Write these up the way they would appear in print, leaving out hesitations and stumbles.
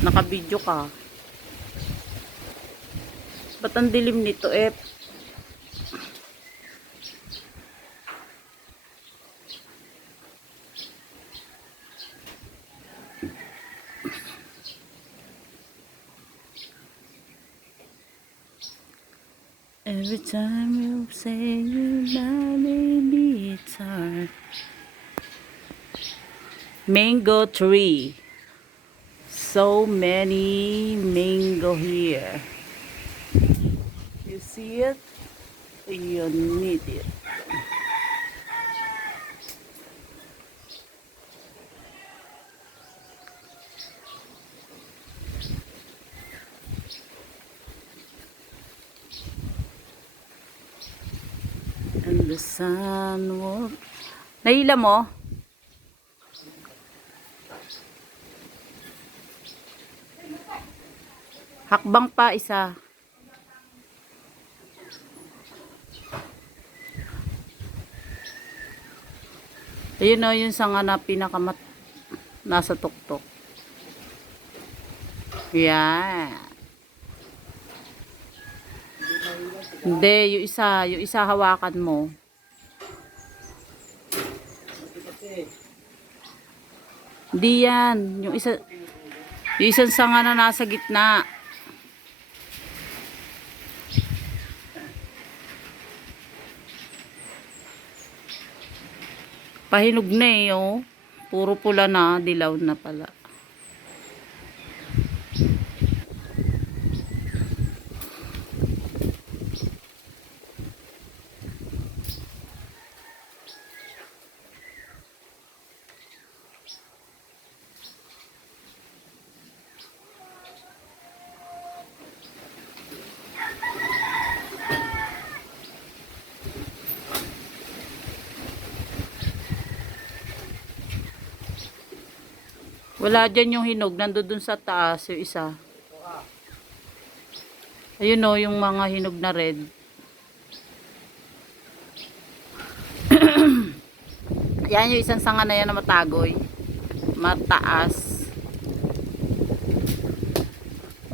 Naka-video ka. Ba't ang dilim nito, eh? Every time you say you love me, it's hard. Mango tree. So many mango here. You see it? You need it. And the sun will... Nahila mo? Hakbang pa isa. Ayun o, yung sanga na pinakamat nasa tuktok. Yan. Hindi, yung isa hawakan mo. Hindi yan, yung isang sanga na nasa gitna. Pahinog na eh, oh. Puro pula na, dilaw na pala. Wala dyan yung hinog. Nandun dun sa taas yung isa. Ayun o, yung mga hinog na red. Yan yung isang sanga na yan na matagoy. Mataas.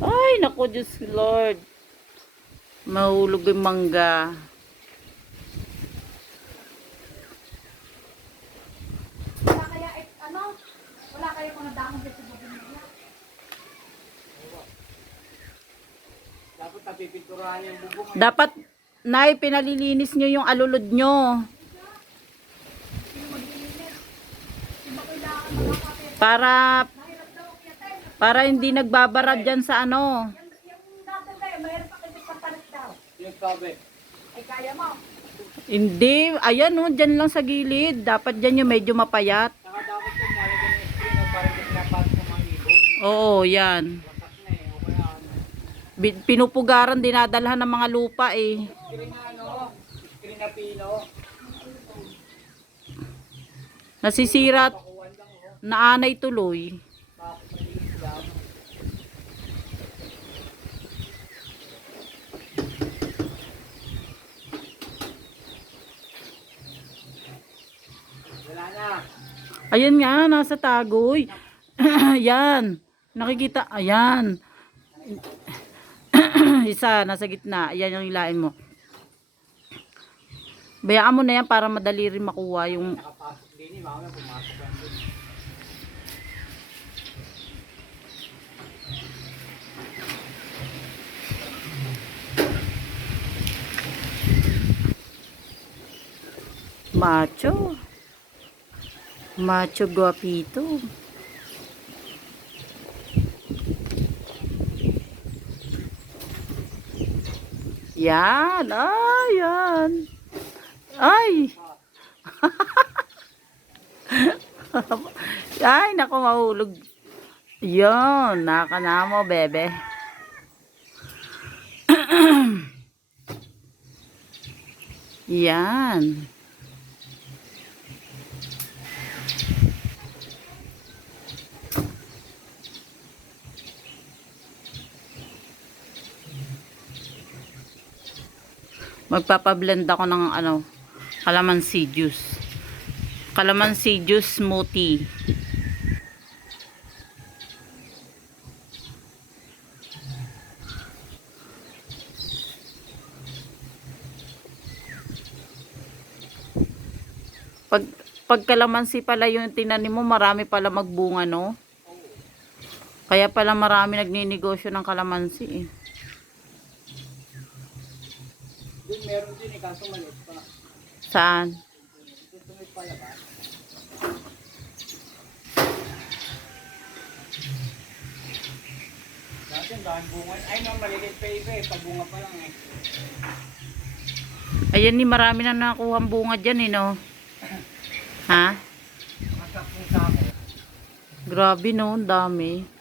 Ay, naku Diyos Lord. Mahulog yung mangga. Dapat nay pinalilinis nyo yung alulod nyo. Para hindi nagbabara dyan sa ano. Hindi, ayan o, dyan lang sa gilid. Dapat dyan yung medyo mapayat. Oo, yan. Pinupugaran, dinadalhan ng mga lupa eh. Nasisira, naanay tuloy. Ayan nga, nasa tagoy. Ayan. Nakikita, ayan. Isa, nasa gitna. Ayan yung ilain mo. Bayaan mo na yan para madali rin makuha yung... Macho. Macho guapito. Yan. Ay, yan. Ay. Ay, naku, mahulog. Yan. Naka na mo, bebe. Yan. Magpapablend ako ng ano, calamansi juice. Calamansi juice smoothie. Pag, pag kalamansi pala yung tinanim mo, marami pala magbunga, no? Kaya pala marami nagninegosyo ng kalamansi, eh. Doon meron din eh, kaso maliit pa. Saan? Ito may palabas. Dati ang dahil bunga. Ay no, malilit pa iba eh. Pagbunga pa lang eh. Ayan ni, marami na nakuha bunga dyan, eh, no? Ha? Masap yung sako. Grabe, no? Ang dami.